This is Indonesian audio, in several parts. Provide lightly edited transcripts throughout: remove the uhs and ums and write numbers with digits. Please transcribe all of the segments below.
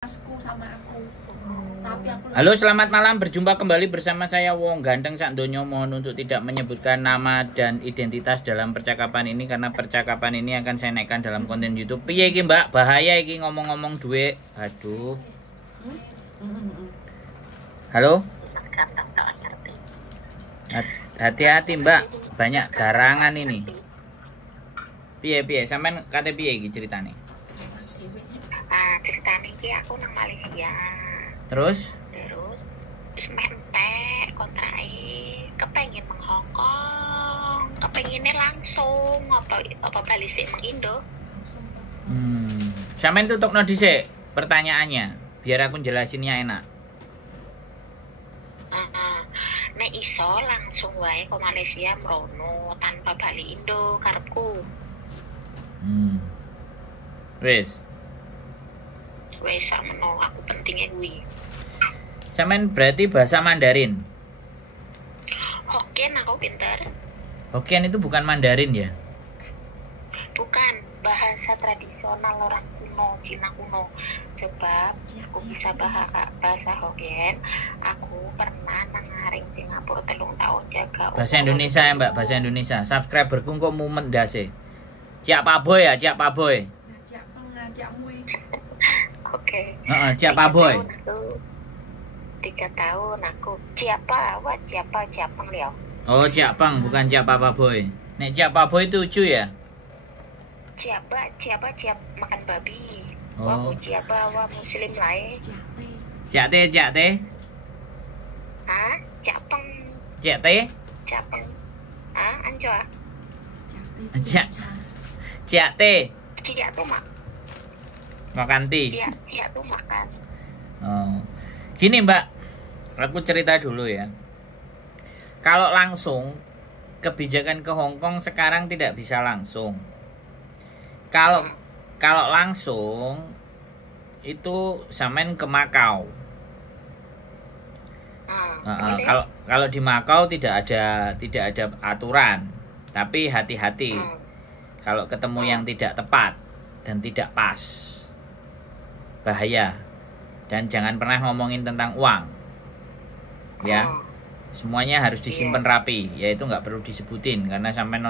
sama aku. Tapi aku Halo, selamat malam. Berjumpa kembali bersama saya Wong Ganteng Sak Donyo. Mohon untuk tidak menyebutkan nama dan identitas dalam percakapan ini karena percakapan ini akan saya naikkan dalam konten YouTube. Piye iki, Mbak? Bahaya iki ngomong-ngomong duit. Aduh. Halo? Hati-hati, Mbak. Banyak garangan ini. Piye sampean kate piye iki ceritane? Ceritanya iki aku nang Malaysia. Terus Wis mentek kontrai kepengin meng Hongkong, kepenginnya langsung apa balik sih meng Indo. Sampean tutupno dhisik pertanyaannya biar aku jelasinnya enak. Nek iso langsung wae ke Malaysia mrono tanpa balik Indo karepku. Wis. Wes sakmeno aku pentingnya kuwi. Sampean berarti bahasa Mandarin. Hokkien aku pinter. Hokkien itu bukan Mandarin ya? Bukan, bahasa tradisional orang kuno, Cina kuno. Sebab aku bisa bahasa Hokkien. Aku pernah nangaring Singapura 3 tahun jaga. Bahasa Indonesia ya, Mbak, bahasa Indonesia. Subscriberku kok mumet ndase. Ciak Pak Boy ya, Ciak Pak Boy. ngajak pengajakmu. Oke. Heeh, Ciak Pak Boy. 3 tahun aku siapa Leo. Oh, Ciak Pang, bukan Ciak Papa Boy. Nek Ciak Pak Boy itu lucu ya? Siapa makan babi. Oh. Wah, siapa wah muslim lain. Ciak teh. Hah? Capeng. Ciak teh. Capeng. Hah? Anjo. Ciak teh. Ciak tuh Makan ti. Iya, ciak tuh makan. Oh. Gini, Mbak. Aku cerita dulu ya. Kalau langsung kebijakan ke Hong Kong sekarang tidak bisa langsung. Kalau langsung itu sampean ke Makau. Kalau di Makau tidak ada aturan, tapi hati-hati kalau ketemu yang tidak tepat dan tidak pas, bahaya. Dan jangan pernah ngomongin tentang uang, ya. Semuanya harus disimpan rapi, yaitu nggak perlu disebutin karena sampean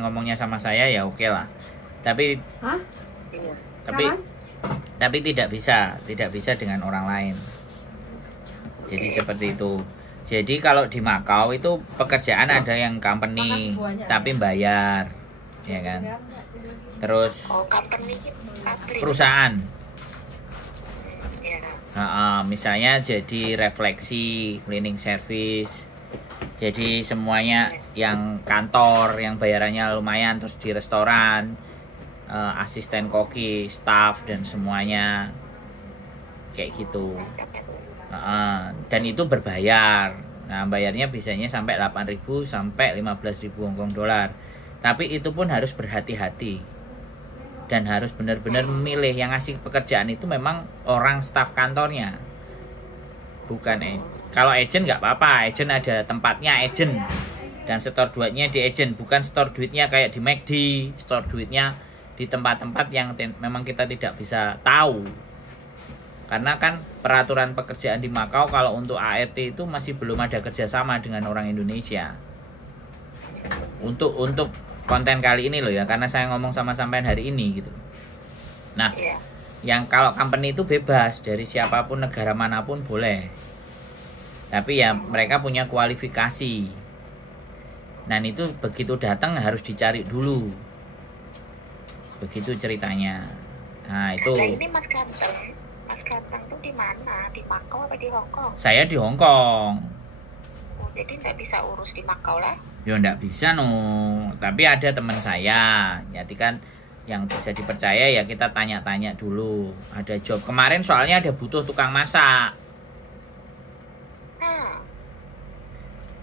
ngomongnya sama saya ya oke lah. Tapi tidak bisa dengan orang lain. Jadi seperti itu. Jadi kalau di Makau itu pekerjaan ada yang company tapi bayar, ya kan. Terus perusahaan. Misalnya jadi refleksi, cleaning service. Jadi semuanya yang kantor yang bayarannya lumayan, terus di restoran, asisten koki, staff dan semuanya kayak gitu. Dan itu berbayar. Nah, bayarnya biasanya sampai 8.000 sampai 15.000 Hongkong dolar. Tapi itu pun harus berhati-hati. Dan harus benar-benar memilih yang ngasih pekerjaan itu memang orang staf kantornya, bukan kalau agent nggak apa-apa, agent ada tempatnya agent dan store duitnya di agent, bukan store duitnya kayak di McD, store duitnya di tempat-tempat yang memang kita tidak bisa tahu karena kan peraturan pekerjaan di Makau kalau untuk ART itu masih belum ada kerjasama dengan orang Indonesia untuk konten kali ini loh ya, karena saya ngomong sama sampean hari ini gitu. Nah, yang kalau company itu bebas dari siapapun negara manapun boleh. Tapi ya mereka punya kualifikasi. Dan itu begitu datang harus dicari dulu. Begitu ceritanya. Nah, itu. Nah, ini Mas Ganteng tuh di mana? Di Makau apa di Hong Kong? Saya di Hong Kong. Oh, jadi nggak bisa urus di Makau lah? Ya enggak bisa no, tapi ada teman saya, jadi kan yang bisa dipercaya ya kita tanya-tanya dulu. Ada job kemarin soalnya ada butuh tukang masak.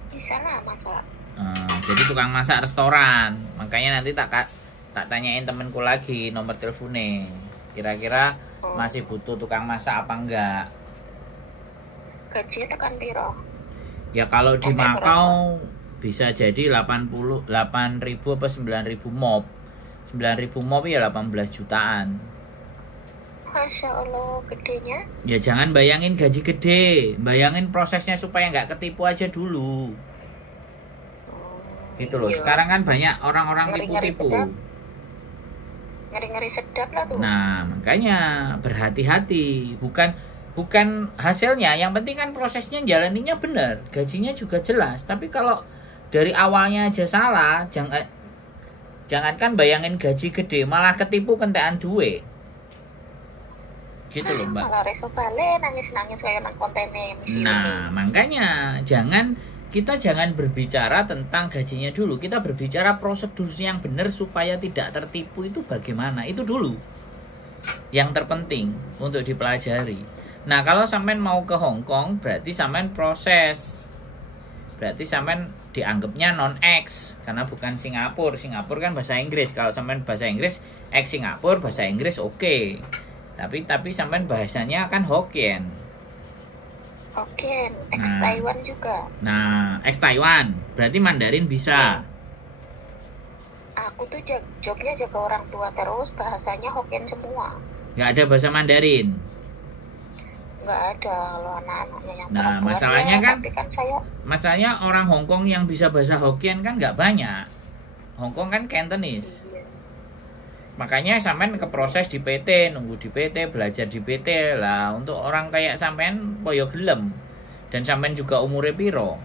Bisa lah masak. Jadi tukang masak restoran, makanya nanti tak tanyain temenku lagi nomor teleponnya. Kira-kira masih butuh tukang masak apa enggak? Gaji tekan piro? Ya kalau di Makau bisa jadi 8.000 apa 9.000 mop. 9.000 mop ya 18 jutaan. Masya Allah, gedenya. Ya jangan bayangin gaji gede, bayangin prosesnya supaya nggak ketipu aja dulu. Gitu loh. Iya. Sekarang kan banyak orang-orang Ngeri-ngeri tipu-tipu. sedap. Ngeri-ngeri sedap lah tuh. Nah, makanya berhati-hati. Bukan hasilnya, yang penting kan prosesnya jalaninya benar, gajinya juga jelas. Tapi kalau dari awalnya aja salah, jangankan bayangin gaji gede, malah ketipu kentekan duit. Gitu loh, Mbak. Malah reso balik nangis-nangis kayak nang kontennya misi. Nah, makanya kita jangan berbicara tentang gajinya dulu. Kita berbicara prosedur yang benar supaya tidak tertipu itu bagaimana. Itu dulu yang terpenting untuk dipelajari. Nah, kalau sampean mau ke Hong Kong, berarti sampean proses. Berarti sampean dianggapnya non-ex karena bukan Singapura. Singapura kan bahasa Inggris. Kalau sampean bahasa Inggris, ex Singapura bahasa Inggris oke. Tapi sampean bahasanya kan Hokkien. Oke, Taiwan juga. Nah, ex Taiwan, berarti Mandarin bisa. Aku tuh jobnya jaga orang tua terus, bahasanya Hokkien semua. Nggak ada bahasa Mandarin. Nggak ada kalau anak-anaknya yang Nah, perempuan masalahnya ya, kan, tapi kan saya masalahnya orang Hong Kong yang bisa bahasa Hokkien kan nggak banyak. Hong Kong kan Cantonese. Makanya sampean ke proses di PT, nunggu di PT, belajar di PT lah. Untuk orang kayak sampean koyo gelem. Dan sampean juga umure piro.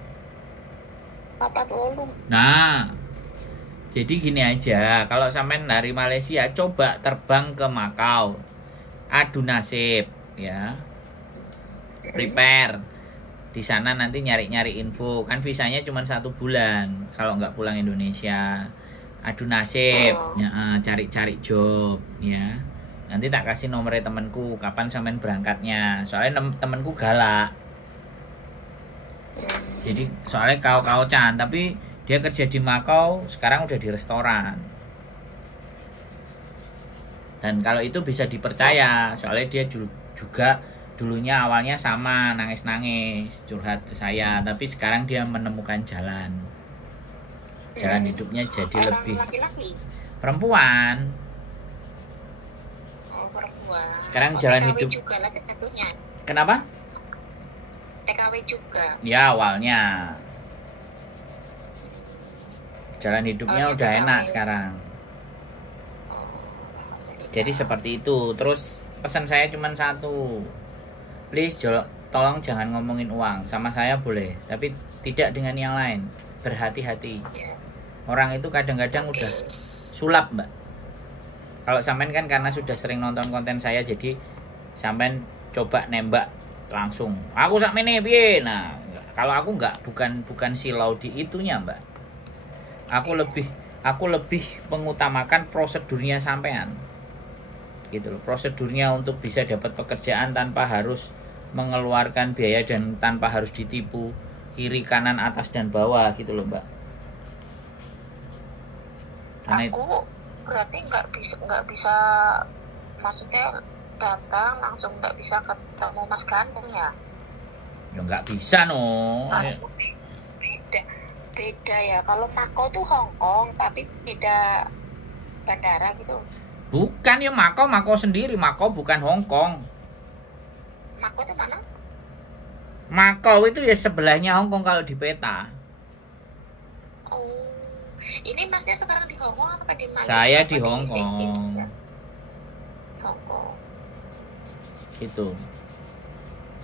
48. Nah, jadi gini aja, kalau sampean dari Malaysia coba terbang ke Makau. Adu nasib ya. Prepare. Di sana nanti nyari-nyari info. Kan visanya cuma 1 bulan kalau nggak pulang Indonesia. Adu nasib, ya, cari-cari job ya. Nanti tak kasih nomornya temanku kapan sampean berangkatnya. Soalnya temanku galak. Jadi soalnya kau-kaucan, tapi dia kerja di Makau, sekarang udah di restoran. Dan kalau itu bisa dipercaya, soalnya dia juga dulunya awalnya sama nangis-nangis curhat ke saya, tapi sekarang dia menemukan jalan hidupnya jadi Orang lebih laki-laki. perempuan. Oh, perempuan. Sekarang Oh, jalan TKW hidup. juga lah tentunya. Kenapa? TKW juga. Ya awalnya jalan hidupnya Oh, udah TKW. enak sekarang. Jadi seperti itu. Terus pesan saya cuma satu, please tolong jangan ngomongin uang sama saya boleh, tapi tidak dengan yang lain. Berhati-hati. Orang itu kadang-kadang udah sulap, Mbak. Kalau sampean kan karena sudah sering nonton konten saya, jadi sampean coba nembak langsung. Aku sakmene piye? Nah, kalau aku bukan silau di itunya, Mbak. Aku lebih mengutamakan prosedurnya sampean. Gitu loh. Prosedurnya untuk bisa dapat pekerjaan tanpa harus mengeluarkan biaya dan tanpa harus ditipu kiri kanan atas dan bawah gitu loh, Mbak. Karena Aku berarti nggak bisa maksudnya datang langsung nggak bisa ketemu Mas Ganteng ya? ya nggak bisa no. Beda ya. Kalau Makau tuh Hong Kong tapi beda bandara gitu. Bukan ya, Makau sendiri. Makau bukan Hong Kong. Makau itu mana? Makau itu ya sebelahnya Hong Kong kalau di peta. Oh, ini Masnya sekarang di Hong Kong apa di Malaysia? Saya apa di Hong Kong. Hong Kong. Gitu.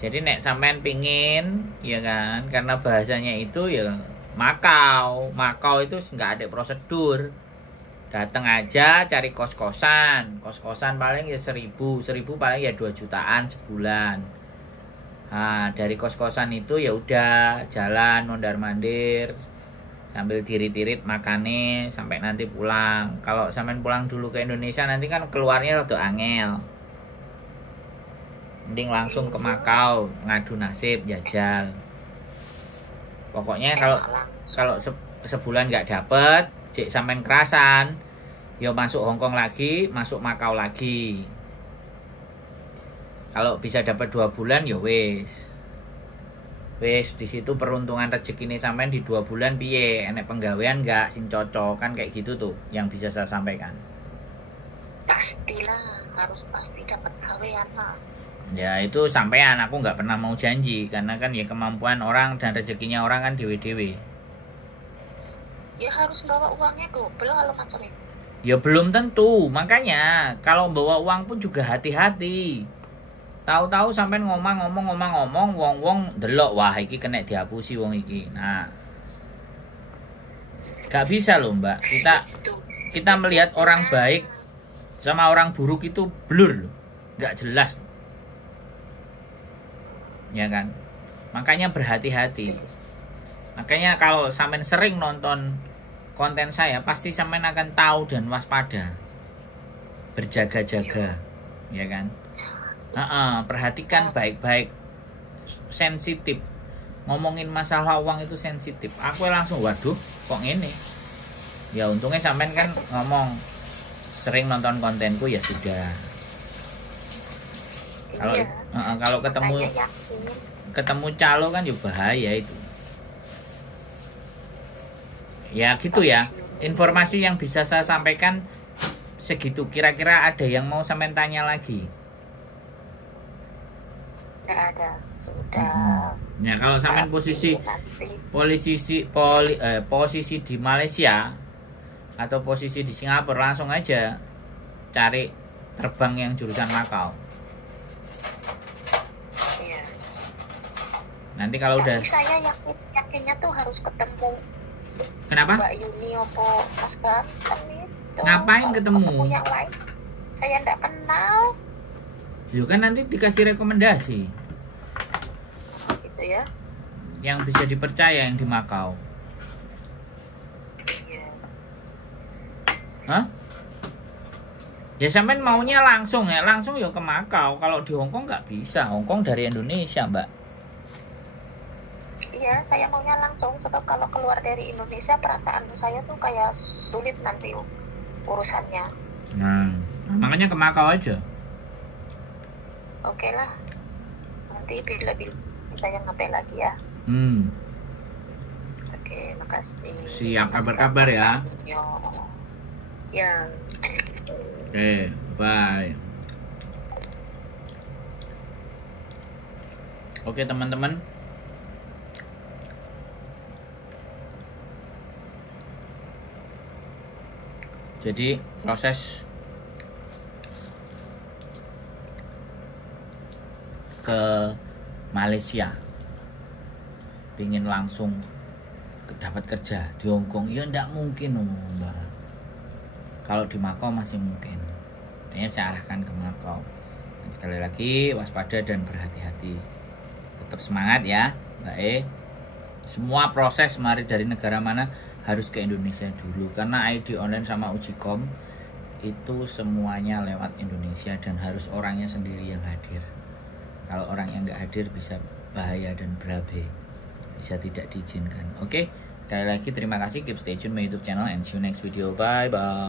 Jadi nek sampean pingin ya kan, karena bahasanya itu ya Makau itu nggak ada prosedur. Datang aja cari kos-kosan paling ya 1.000 paling ya 2 jutaan sebulan. Nah, dari kos-kosan itu ya udah jalan mondar-mandir sambil tirit-tirit makane sampai nanti pulang. Kalau sampean pulang dulu ke Indonesia nanti kan keluarnya rada angel. Mending langsung ke Makau ngadu nasib jajal. Pokoknya kalau sebulan nggak dapet, cek sampean kerasan, ya masuk Hong Kong lagi, masuk Makau lagi. Kalau bisa dapat 2 bulan ya wis di situ peruntungan rezeki ini sampean di 2 bulan piye, enek penggawean nggak sing cocok kan kayak gitu tuh yang bisa saya sampaikan. Pastilah. harus pasti dapat gawean lah. Ya itu sampean, aku nggak pernah mau janji karena kan ya kemampuan orang dan rezekinya orang kan dewe-dewe. Ya harus bawa uangnya double kalau macam itu. Ya belum tentu, makanya kalau bawa uang pun juga hati-hati. Tahu-tahu sampean ngomong wong delok, wah iki kena dihapusi wong iki. Nah, gak bisa loh Mbak, kita melihat orang baik sama orang buruk itu blur loh, gak jelas. Ya kan, makanya berhati-hati. Makanya kalau sampean sering nonton konten saya, pasti sampean akan tahu dan waspada, berjaga-jaga, ya kan. Perhatikan baik-baik, sensitif. Ngomongin masalah uang itu sensitif. Aku langsung waduh, kok ini. Ya untungnya sampean kan ngomong sering nonton kontenku, ya sudah. Kalau ketemu calo kan ya bahaya itu. Ya gitu ya. Informasi yang bisa saya sampaikan segitu. Kira-kira ada yang mau sampean tanya lagi? Nggak ada, sudah. Ya kalau sampean posisi di Malaysia atau posisi di Singapura, langsung aja cari terbang yang jurusan Makau. Iya. Nanti kalau udah. Saya yakinnya tuh harus ketemu. Kenapa? Mbak Yuni opo Mas Ganteng itu. Ngapain ketemu? Yang lain saya enggak kenal. Yuk kan nanti dikasih rekomendasi. Gitu ya. Yang bisa dipercaya yang di Makau. Iya. Hah? Ya sampean maunya langsung ya, langsung ya ke Makau. Kalau di Hong Kong nggak bisa, Hong Kong dari Indonesia Mbak. Iya, saya maunya langsung. Sebab kalau keluar dari Indonesia, perasaan saya tuh kayak sulit nanti urusannya. Nah, makanya ke Makau aja. Oke lah. Nanti bila saya ngapel lagi ya. Oke, makasih. Siap, kabar-kabar ya. Ya. Oke, bye. Oke teman-teman. Jadi proses ke Malaysia, pingin langsung dapat kerja di Hong Kong, ya ndak mungkin Mbak. Kalau di Makau masih mungkin. Ini saya arahkan ke Makau. Dan sekali lagi waspada dan berhati-hati. Tetap semangat ya Mbak. Semua proses mari dari negara mana harus ke Indonesia dulu, karena ID online sama Ujikom itu semuanya lewat Indonesia dan harus orangnya sendiri yang hadir. Kalau orang yang nggak hadir bisa bahaya dan berabe, bisa tidak diizinkan. Oke, sekali lagi terima kasih, keep stay tune my YouTube channel and see you next video. Bye bye.